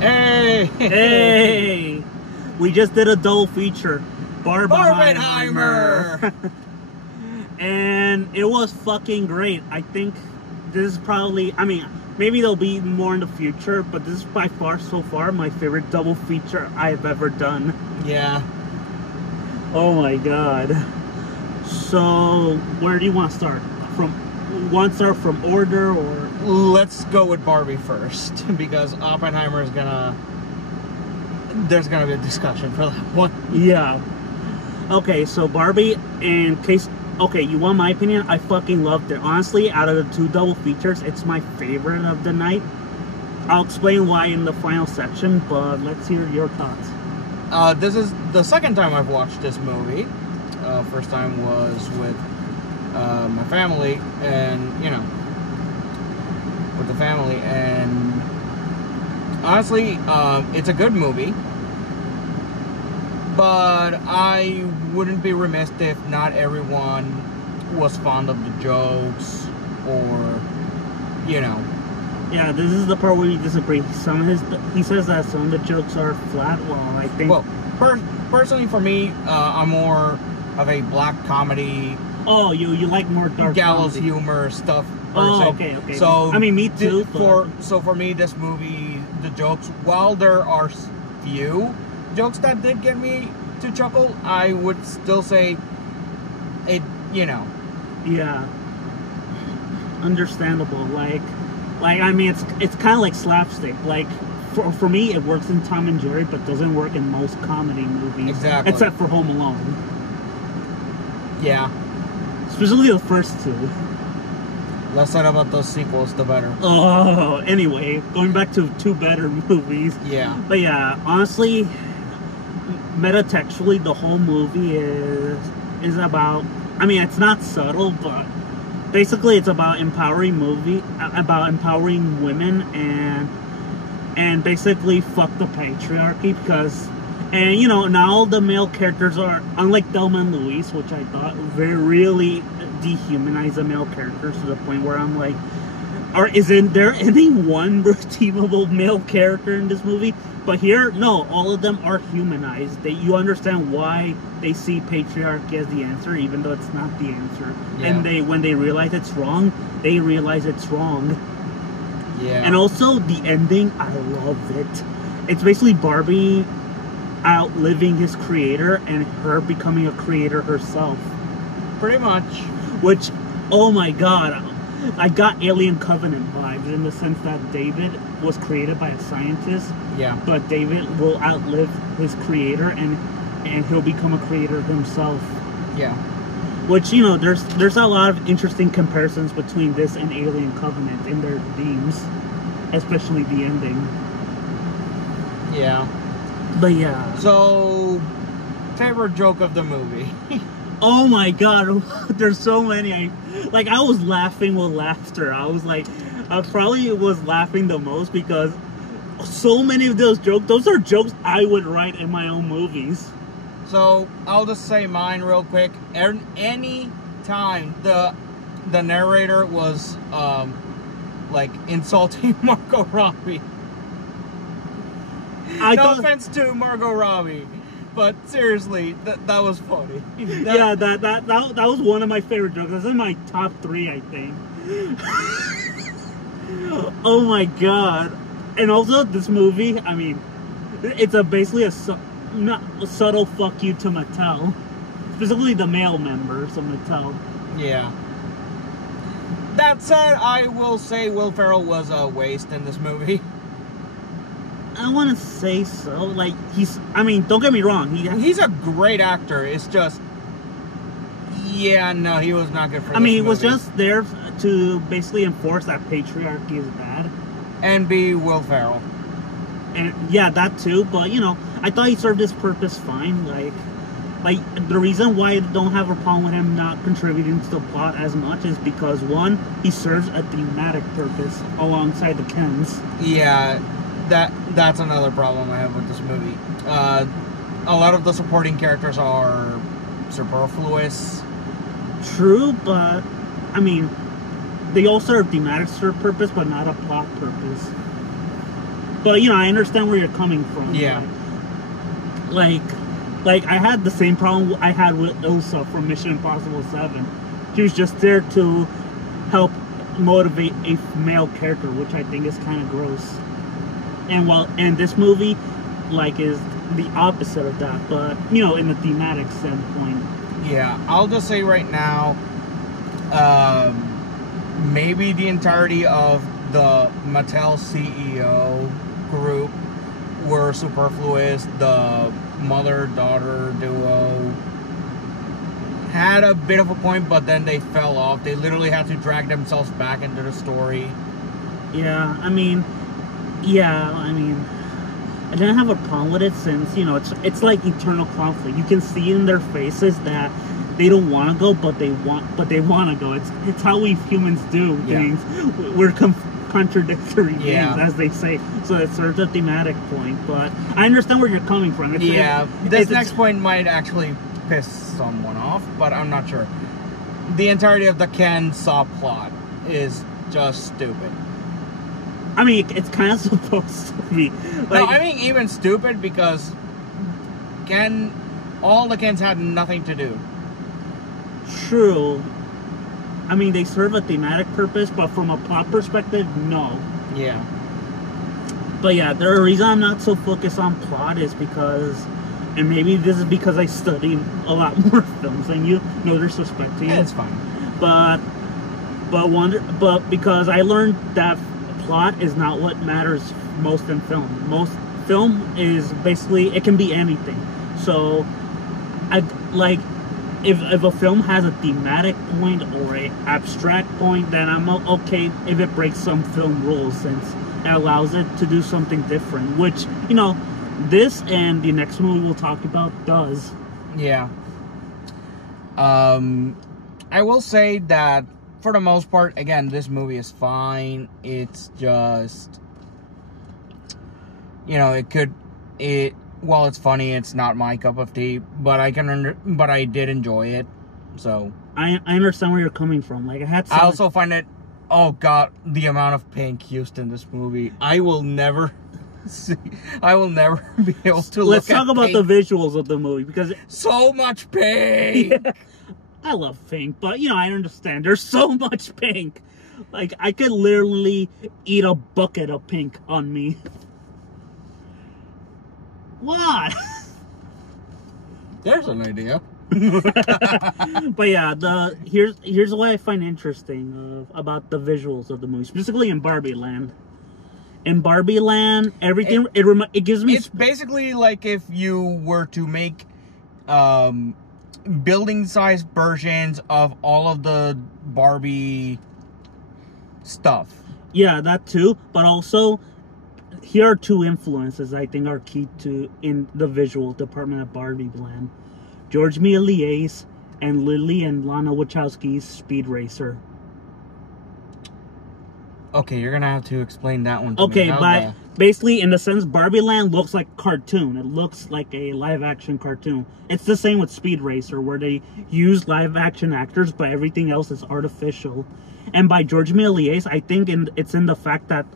Hey! Hey! We just did a double feature. Barbenheimer! And it was fucking great. I think this is probably, I mean, maybe there'll be more in the future, but this is by far, so far, my favorite double feature I've ever done. Yeah. Oh my god. So, where do you want to start? From order, or? Let's go with Barbie first, because Oppenheimer is there's gonna be a discussion for that one. Yeah. Okay, so Barbie, in case, okay, you want my opinion? I fucking loved it. Honestly, out of the two double features, it's my favorite of the night. I'll explain why in the final section, but let's hear your thoughts. This is the second time I've watched this movie. First time was with my family, and with the family, and honestly, it's a good movie, but I wouldn't be remiss if not everyone was fond of the jokes, or Yeah, this is the part where we disagree. He says that some of the jokes are flat. Well, I think. Well, personally, for me, I'm more of a black comedy. Oh, you like more dark gallows comedy. humor stuff. Oh, okay. So I mean, me too. For me, this movie, the jokes, while there are few jokes that did get me to chuckle, I would still say it. Yeah. Understandable. Like I mean, it's kind of like slapstick. Like for me, it works in Tom and Jerry, but doesn't work in most comedy movies. Exactly. Except for Home Alone. Yeah. Especially the first two. Less said about those sequels, the better. Oh, anyway, going back to two better movies. Yeah. But yeah, honestly, metatextually, the whole movie is about. I mean, it's not subtle, but basically, it's about empowering women and basically fuck the patriarchy, because. And, now the male characters are, unlike Thelma and Louise, which I thought really dehumanized the male characters to the point where I'm like, isn't there any one redeemable male character in this movie? But here, no, all of them are humanized. You understand why they see patriarchy as the answer, even though it's not the answer. Yeah. And when they realize it's wrong, they realize it's wrong. Yeah. And also, the ending, I love it. It's basically Barbie outliving his creator and her becoming a creator herself. Pretty much. Which, oh my god, I got Alien Covenant vibes in the sense that David was created by a scientist. Yeah. But David will outlive his creator and he'll become a creator himself. Yeah. Which, there's a lot of interesting comparisons between this and Alien Covenant in their themes. Especially the ending. Yeah. But yeah. So, favorite joke of the movie? Oh my god, there's so many. I was laughing with laughter. I was like, I probably was laughing the most because so many of those are jokes I would write in my own movies. So, I'll just say mine real quick. Any time the narrator was, insulting Margot Robbie. No offense to Margot Robbie, but seriously, that was funny. That was one of my favorite jokes. That's in my top 3, I think. Oh my god! And also, this movie, I mean, it's basically a subtle fuck you to Mattel, specifically the male members of Mattel. Yeah. That said, I will say Will Ferrell was a waste in this movie. I want to say so. Don't get me wrong. He's a great actor. It's just, he was not good for this he movie. was just there to basically enforce that patriarchy is bad. And be Will Ferrell. And, yeah, that too. But, I thought he served his purpose fine. The reason why I don't have a problem with him not contributing to the plot as much is because, one, he serves a thematic purpose alongside the Kens. Yeah. That's another problem I have with this movie. A lot of the supporting characters are superfluous. True, but they all serve thematic purpose, but not a plot purpose. But you know, I understand where you're coming from. Yeah. Like I had the same problem I had with Ilsa from Mission Impossible 7. She was just there to help motivate a male character, which I think is kind of gross. And this movie, like, is the opposite of that, but you know, in the thematic standpoint. Yeah, I'll just say right now, maybe the entirety of the Mattel CEO group were superfluous. The mother-daughter duo had a bit of a point, but then they fell off. They literally had to drag themselves back into the story. Yeah, I mean, I didn't have a problem with it since, you know, it's like eternal conflict. You can see in their faces that they don't want to go, but they want to go. It's how we humans do things. We're contradictory beings, as they say. So it serves a thematic point. But I understand where you're coming from. This next point might actually piss someone off, but I'm not sure. The entirety of the Ken Saw plot is just stupid. I mean, it's kind of supposed to be. Like, no, I mean even stupid because all the Kens had nothing to do. True. I mean, they serve a thematic purpose, but from a plot perspective, no. Yeah. But yeah, the reason I'm not so focused on plot is because, and maybe this is because I study a lot more films than you. No disrespect to you. Yeah, it's fine. But because I learned that plot is not what matters most in film. Most film is basically, it can be anything. So, if a film has a thematic point or a abstract point, then I'm okay if it breaks some film rules, since it allows it to do something different, which, you know, this and the next movie we'll talk about does. Yeah. I will say that for the most part, again, this movie is fine. It's just, you know, while it's funny, it's not my cup of tea, but I did enjoy it. So I understand where you're coming from. Like, I also find it, oh god, the amount of pink used in this movie. I will never be able to look at. Let's talk about the visuals of the movie, because so much pink. Yeah. I love pink, but you know, I understand. There's so much pink. Like, I could literally eat a bucket of pink on me. What? There's an idea. But yeah, here's what I find interesting about the visuals of the movie, specifically in Barbie Land. In Barbie Land, everything it gives me. It's basically like if you were to make building-sized versions of all of the Barbie stuff. Yeah, that too. But also, here are two influences I think are key in the visual department of Barbie Land: George Méliès and Lily and Lana Wachowski's Speed Racer. Okay, you're gonna have to explain that one to me. Okay, but basically, in the sense, Barbie Land looks like a cartoon. It looks like a live-action cartoon. It's the same with Speed Racer, where they use live-action actors, but everything else is artificial. And by George Méliès, I think it's in the fact that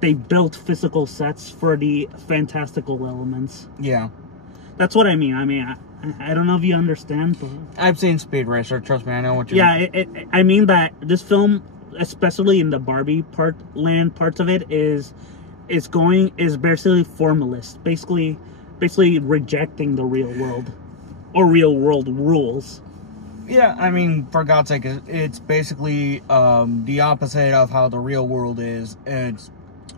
they built physical sets for the fantastical elements. Yeah. That's what I mean. I mean, I don't know if you understand, but I've seen Speed Racer. Trust me, I know what you mean. Yeah, I mean that this film, especially in the Barbie parts of it, is basically formalist, basically rejecting the real world or real world rules. Yeah, I mean, for God's sake, it's basically the opposite of how the real world is. It's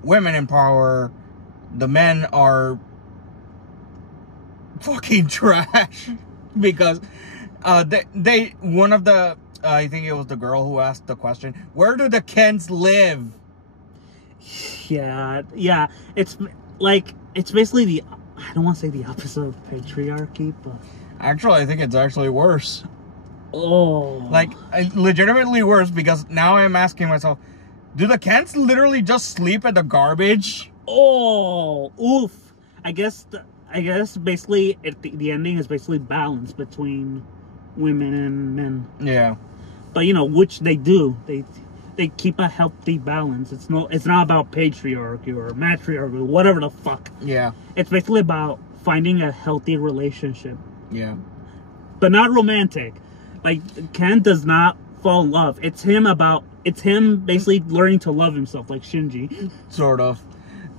women in power, the men are fucking trash because one of the I think it was the girl who asked the question, where do the Kens live? Yeah, it's basically I don't want to say the opposite of patriarchy, but actually I think it's actually worse. Oh, like legitimately worse, because now I'm asking myself, do the Kens literally just sleep at the garbage? Oh, oof. I guess basically the ending is basically balance between women and men. Yeah. But you know, which they do. they keep a healthy balance. It's not about patriarchy or matriarchy, whatever the fuck. Yeah. It's basically about finding a healthy relationship. Yeah. But not romantic. Like, Ken does not fall in love. It's him basically learning to love himself, like Shinji. Sort of.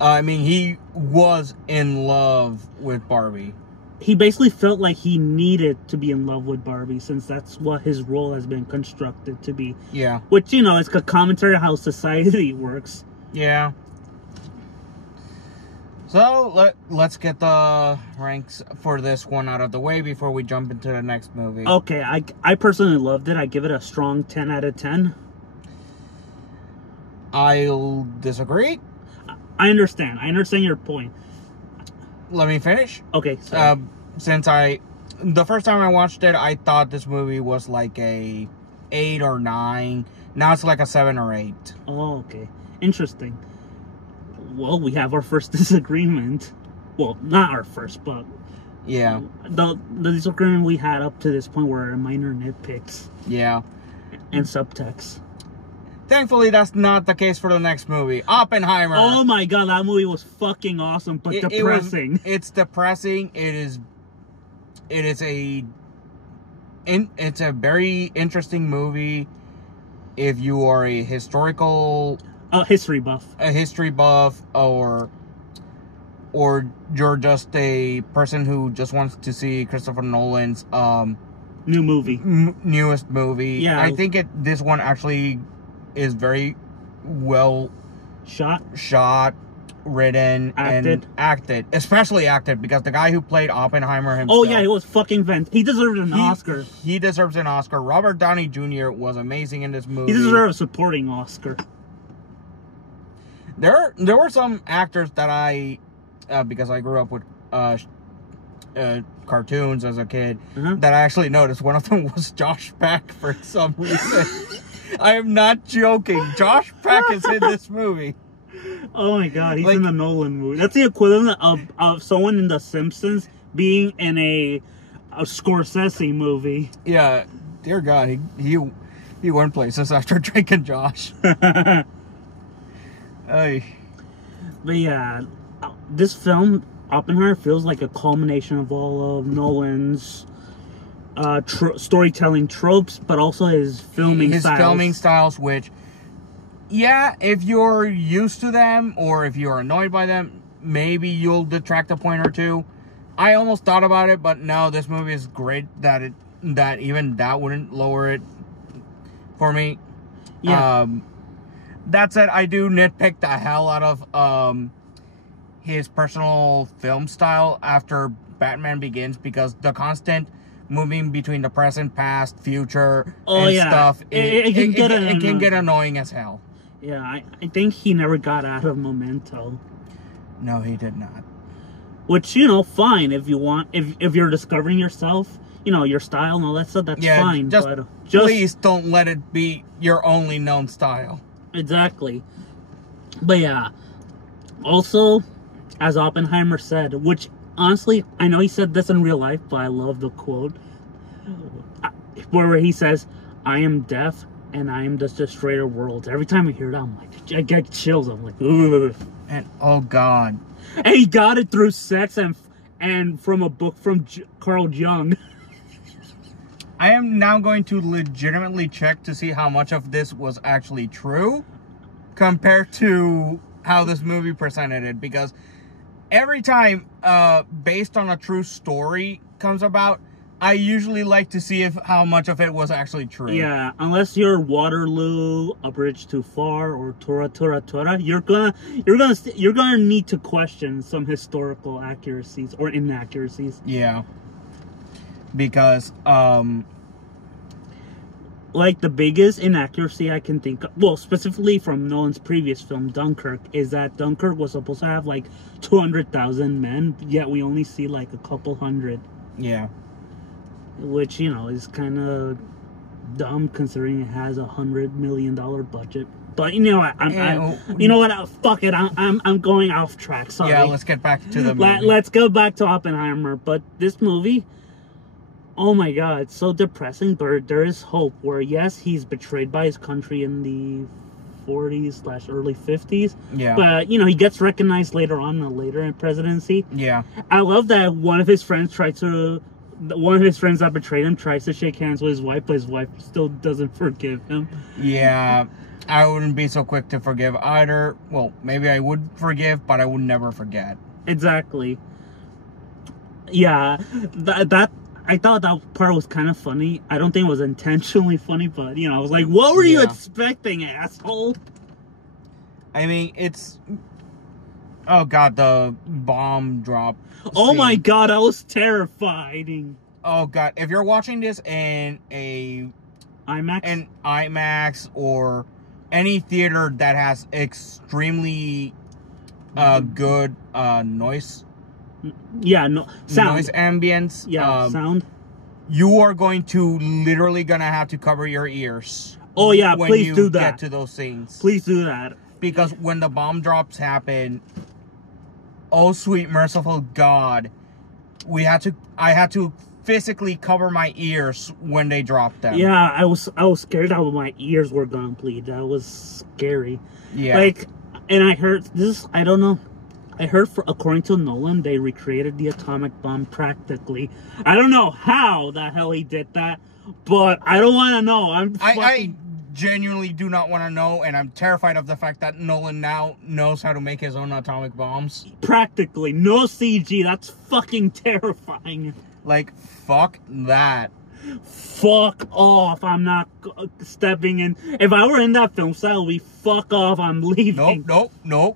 I mean, he was in love with Barbie. He basically felt like he needed to be in love with Barbie, since that's what his role has been constructed to be. Yeah. Which, you know, is a commentary on how society works. Yeah. So, let's get the ranks for this one out of the way before we jump into the next movie. Okay, I personally loved it. I give it a strong 10 out of 10. I'll disagree. I understand your point. Let me finish. Okay, so the first time I watched it, I thought this movie was like a 8 or 9. Now it's like a 7 or 8. Oh, okay. Interesting. Well, we have our first disagreement. Well, not our first, but yeah, the disagreement we had up to this point were minor nitpicks. Yeah, and subtext. Thankfully, that's not the case for the next movie, Oppenheimer. Oh my god, that movie was fucking awesome, but depressing. It's depressing. It's a very interesting movie if you are a history buff, or you're just a person who just wants to see Christopher Nolan's newest movie. Yeah, I think this one actually is very well shot, written, and acted, especially acted, because the guy who played Oppenheimer himself. Oh yeah, he was fucking he deserved an Oscar. He deserves an Oscar. Robert Downey Jr. was amazing in this movie. He deserves a supporting Oscar. There were some actors that I, because I grew up with cartoons as a kid, that I actually noticed. One of them was Josh Peck for some reason. I am not joking. Josh Peck is in this movie. Oh my god, he's in the Nolan movie. That's the equivalent of someone in The Simpsons being in a Scorsese movie. Yeah, dear God, he went places after Drake and Josh. Hey. But yeah, this film, Oppenheimer, feels like a culmination of all of Nolan's storytelling tropes, but also his filming styles, which, yeah, if you're used to them or if you're annoyed by them, maybe you'll detract a point or two. I almost thought about it, but no, this movie is great that even that wouldn't lower it for me. Yeah. That said, I do nitpick the hell out of his personal film style after Batman Begins, because the constant moving between the present, past, future, stuff, it can get annoying as hell. Yeah, I think he never got out of Memento. No, he did not. Which, you know, fine if you want, if you're discovering yourself, you know, your style and all that stuff, that's fine. Just please don't let it be your only known style. Exactly. But yeah, also, as Oppenheimer said, which honestly, I know he said this in real life, but I love the quote where he says, "I am deaf and I am the destroyer of worlds." Every time I hear that, I'm like, I get chills. I'm like, ugh. And oh god. And he got it through sex and from a book from Carl Jung. I am now going to legitimately check to see how much of this was actually true compared to how this movie presented it, because every time based on a true story comes about, I usually like to see how much of it was actually true. Yeah, unless you're Waterloo, A Bridge Too Far, or Tora Tora Tora, you're gonna need to question some historical accuracies or inaccuracies. Yeah. Because like the biggest inaccuracy I can think of, well, specifically from Nolan's previous film Dunkirk, is that Dunkirk was supposed to have like 200,000 men, yet we only see like a couple hundred. Yeah. Which, you know, is kind of dumb considering it has $100 million budget. But you know what? Fuck it. I'm going off track. Sorry. Yeah, let's get back to the movie. Let's go back to Oppenheimer. But this movie, oh my god, it's so depressing. But there is hope. Where yes, he's betrayed by his country in the 40s/early 50s. Yeah. But you know, he gets recognized later on, later in presidency. Yeah. I love that one of his friends that betrayed him tries to shake hands with his wife, but his wife still doesn't forgive him. Yeah. I wouldn't be so quick to forgive either. Well, maybe I would forgive, but I would never forget. Exactly. Yeah, that I thought that part was kind of funny. I don't think it was intentionally funny, but you know, I was like, "What were you expecting, asshole?" I mean, it's... Oh god, the bomb drop. Oh scene. my god, that was terrifying. Oh god, if you're watching this in an IMAX or any theater that has extremely good noise noise ambience, sound, you are going to literally gonna have to cover your ears. Oh yeah, when please you do that. get to those scenes. Please do that, because when the bomb drops happen, oh sweet merciful God, I had to physically cover my ears when they dropped them. Yeah, I was scared that my ears were gonna bleed. That was scary. Yeah. Like, and I heard this. I don't know. I heard, according to Nolan, they recreated the atomic bomb practically. I don't know how the hell he did that, but I don't want to know. I genuinely do not want to know, and I'm terrified of the fact that Nolan now knows how to make his own atomic bombs. Practically. No CG. That's fucking terrifying. Like, fuck that. Fuck off. I'm not stepping in. If I were in that film set, it would be fuck off. I'm leaving. Nope.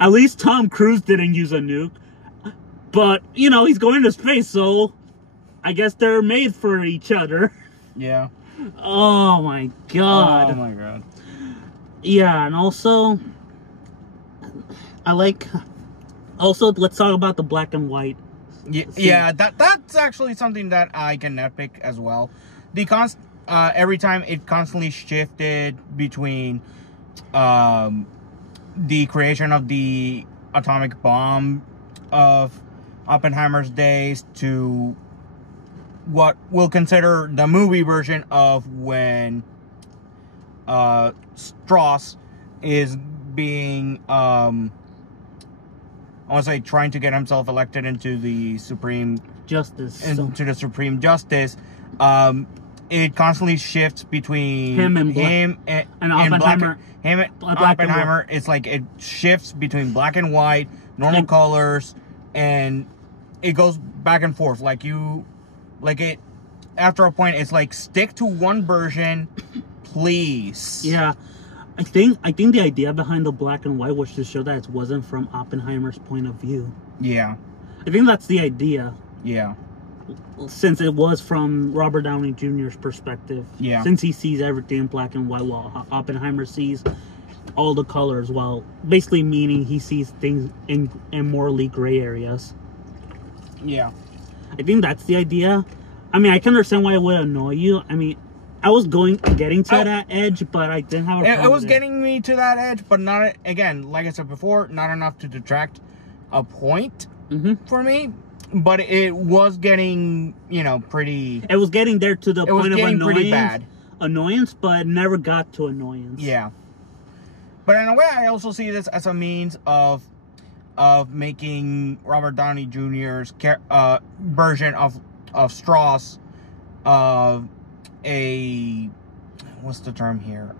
At least Tom Cruise didn't use a nuke. But, you know, he's going to space, so I guess they're made for each other. Yeah. Oh my god. Oh my god. Yeah, and also, also, let's talk about the black and white. Yeah, that's actually something that I can nitpick as well. Every time it constantly shifted between the creation of the atomic bomb of Oppenheimer's days to what we'll consider the movie version of when Strauss is being I want to say trying to get himself elected into the Supreme Justice. The Supreme Justice. It constantly shifts between him and Oppenheimer. Oppenheimer. It's like it shifts between black and white, normal colors, and it goes back and forth. After a point, it's like, stick to one version, please. Yeah. I think the idea behind the black and white was to show that it wasn't from Oppenheimer's point of view. Yeah. I think that's the idea. Yeah. Since it was from Robert Downey Jr.'s perspective. Yeah. Since he sees everything in black and white, while Oppenheimer sees all the colors, while basically meaning he sees things in morally gray areas. Yeah. I think that's the idea. I mean, I can understand why it would annoy you. I mean, I was getting to that edge, but I didn't have a problem. It was getting me to that edge, but not, again, like I said before, not enough to detract a point for me. But it was getting, pretty... It was getting there to the point of annoyance. Pretty bad. Annoyance, but never got to annoyance. Yeah. But in a way, I also see this as a means of making Robert Downey Jr.'s version of Strauss what's the term here?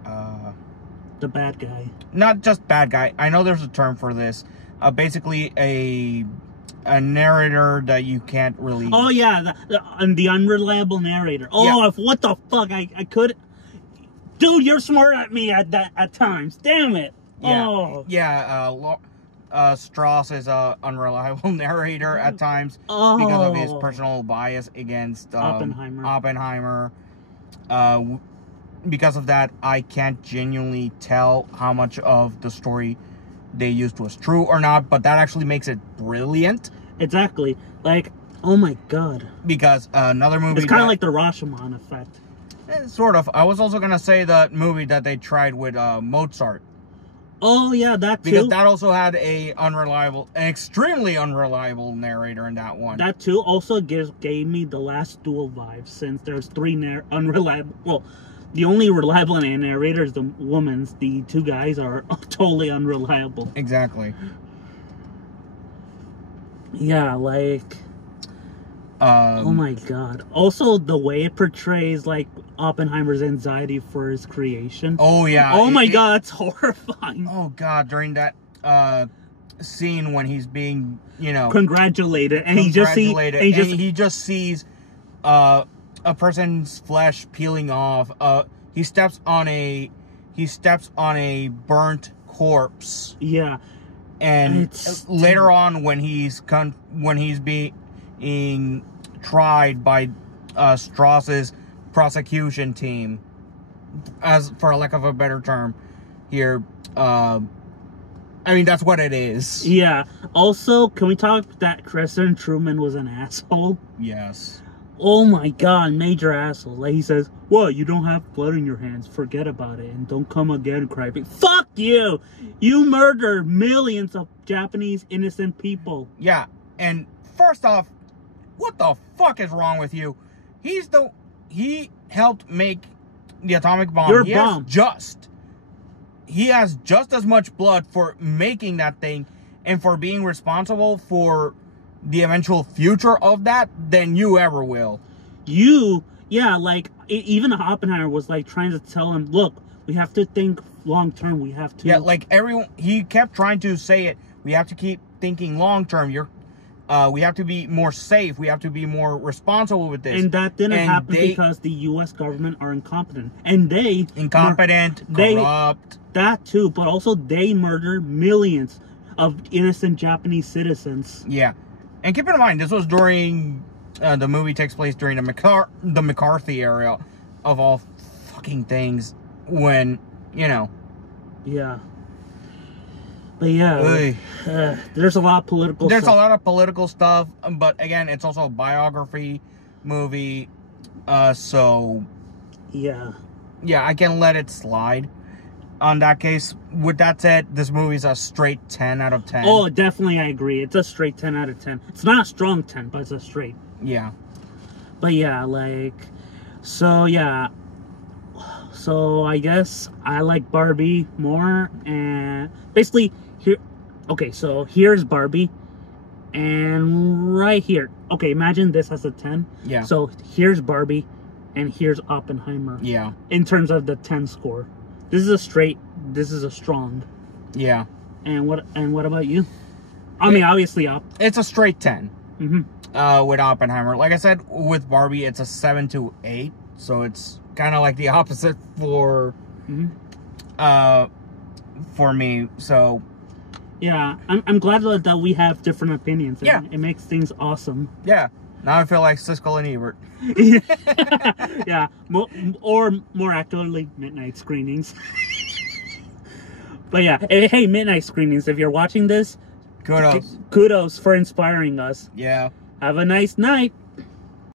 The bad guy. Not just bad guy. I know there's a term for this. Basically a narrator that you can't really... Oh yeah, the unreliable narrator. Oh, yeah. What the fuck? I could... Dude, you're smart at me at times. Damn it. Yeah. Oh. Yeah, Strauss is a unreliable narrator at times because of his personal bias against Oppenheimer. Because of that, I can't genuinely tell how much of the story they used was true or not, but that actually makes it brilliant. Exactly. Like, oh my god. Because another movie... It's kind of like the Rashomon effect. Sort of. I was also going to say that movie that they tried with Mozart. Oh, yeah, that too. Because that also had an extremely unreliable narrator in that one. That too also gave me the Last Duel vibes, since there's three unreliable... Well, The only reliable narrator is the woman's. The two guys are totally unreliable. Exactly. Yeah, like... oh my god. Also, the way it portrays, like, Oppenheimer's anxiety for his creation. Oh, yeah. Oh my god, it's horrifying. Oh, god, during that scene when he's being, you know... Congratulated. And he just sees a person's flesh peeling off. He steps on a burnt corpse. Yeah. And later on, when he's being tried by Strauss's prosecution team, as for lack of a better term, here, I mean, that's what it is. Yeah. Also, can we talk that President Truman was an asshole? Yes. Oh my god, major asshole. Like, he says, "What, you don't have blood in your hands? Forget about it and don't come again, crybaby." Fuck you! You murdered millions of Japanese innocent people. Yeah, and first off, what the fuck is wrong with you? He helped make the atomic bomb. Your bomb. He has just as much blood for making that thing and for being responsible for the eventual future of that than you ever will. Like, even Oppenheimer was like trying to tell him, look, we have to think long term. We have to. Yeah, like he kept trying to say it. We have to keep thinking long term. We have to be more safe. We have to be more responsible with this. And that didn't happen because the U.S. government are incompetent. And corrupt. That too, but also they murder millions of innocent Japanese citizens. Yeah. And keep in mind, this was during, the movie takes place during the McCarthy era of all fucking things, when, you know. Yeah. But yeah, there's a lot of political stuff. There's a lot of political stuff, but again, it's also a biography movie, so... Yeah. Yeah, I can let it slide. On that case, with that said, this movie's a straight 10 out of 10. Oh, definitely, I agree. It's a straight 10 out of 10. It's not a strong 10, but it's a straight. Yeah. But yeah, like, so yeah. So I guess I like Barbie more, and basically so here's Barbie, and right here. Okay, imagine this as a 10. Yeah. So here's Barbie, and here's Oppenheimer. Yeah. In terms of the 10 score. This is a straight, this is a strong. Yeah. And what about you? I mean, obviously it's a straight 10. Mm-hmm. With Oppenheimer. Like I said, with Barbie, it's a 7 to 8. So it's kind of like the opposite for me. So yeah, I'm glad that we have different opinions. Yeah. It makes things awesome. Yeah. Now I feel like Siskel and Ebert. Yeah, or more accurately, midnight screenings. But yeah, hey, midnight screenings, if you're watching this, Kudos. Kudos for inspiring us. Yeah. Have a nice night.